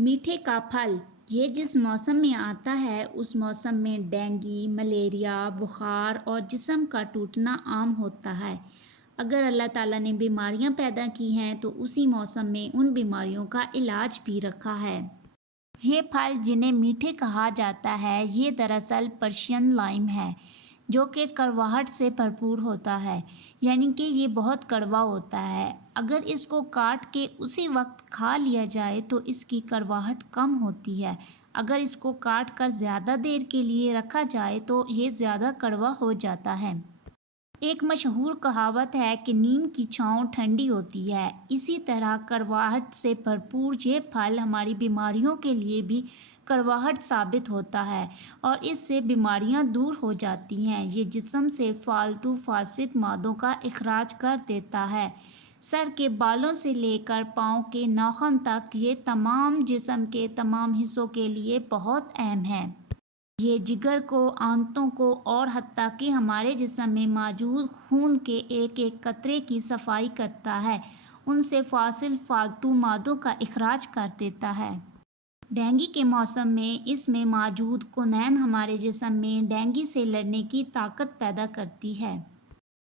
میٹھے کا پھل یہ جس موسم میں آتا ہے اس موسم میں ڈینگی، ملیریا، بخار اور جسم کا ٹوٹنا عام ہوتا ہے۔ اگر اللہ تعالیٰ نے بیماریاں پیدا کی ہیں تو اسی موسم میں ان بیماریوں کا علاج بھی رکھا ہے۔ یہ پھل جنہیں میٹھے کہا جاتا ہے یہ دراصل پرشین لائم ہے جو کہ کڑواہٹ سے بھرپور ہوتا ہے، یعنی کہ یہ بہت کڑوا ہوتا ہے۔ اگر اس کو کاٹ کے اسی وقت کھا لیا جائے تو اس کی کڑواہٹ کم ہوتی ہے، اگر اس کو کاٹ کر زیادہ دیر کے لیے رکھا جائے تو یہ زیادہ کڑوا ہو جاتا ہے۔ ایک مشہور کہاوت ہے کہ نیم کی چھاؤں ٹھنڈی ہوتی ہے، اسی طرح کڑواہٹ سے بھرپور یہ پھل ہماری بیماریوں کے لیے بھی کڑواہٹ ثابت ہوتا ہے اور اس سے بیماریاں دور ہو جاتی ہیں۔ یہ جسم سے فالتو فاسد مادوں کا اخراج کر دیتا ہے۔ سر کے بالوں سے لے کر پاؤں کے ناخن تک یہ تمام جسم کے تمام حصوں کے لیے بہت اہم ہے۔ یہ جگر کو، آنتوں کو اور حتیٰ کہ ہمارے جسم میں موجود خون کے ایک ایک قطرے کی صفائی کرتا ہے، ان سے فاصل فالتو مادوں کا اخراج کر دیتا ہے۔ ڈینگی کے موسم میں اس میں موجود کونین ہمارے جسم میں ڈینگی سے لڑنے کی طاقت پیدا کرتی ہے۔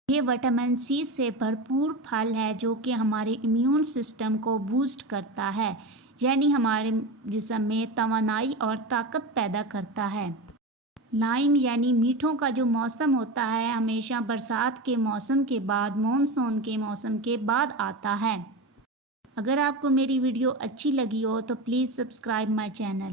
یہ وٹامن سی سے بھرپور پھل ہے جو کہ ہمارے امیون سسٹم کو بوسٹ کرتا ہے، یعنی ہمارے جسم میں توانائی اور طاقت پیدا کرتا ہے۔ لائم یعنی میٹھوں کا جو موسم ہوتا ہے ہمیشہ برسات کے موسم کے بعد، مونسون کے موسم کے بعد آتا ہے۔ اگر آپ کو میری ویڈیو اچھی لگی ہو تو پلیز سبسکرائب مائی چینل۔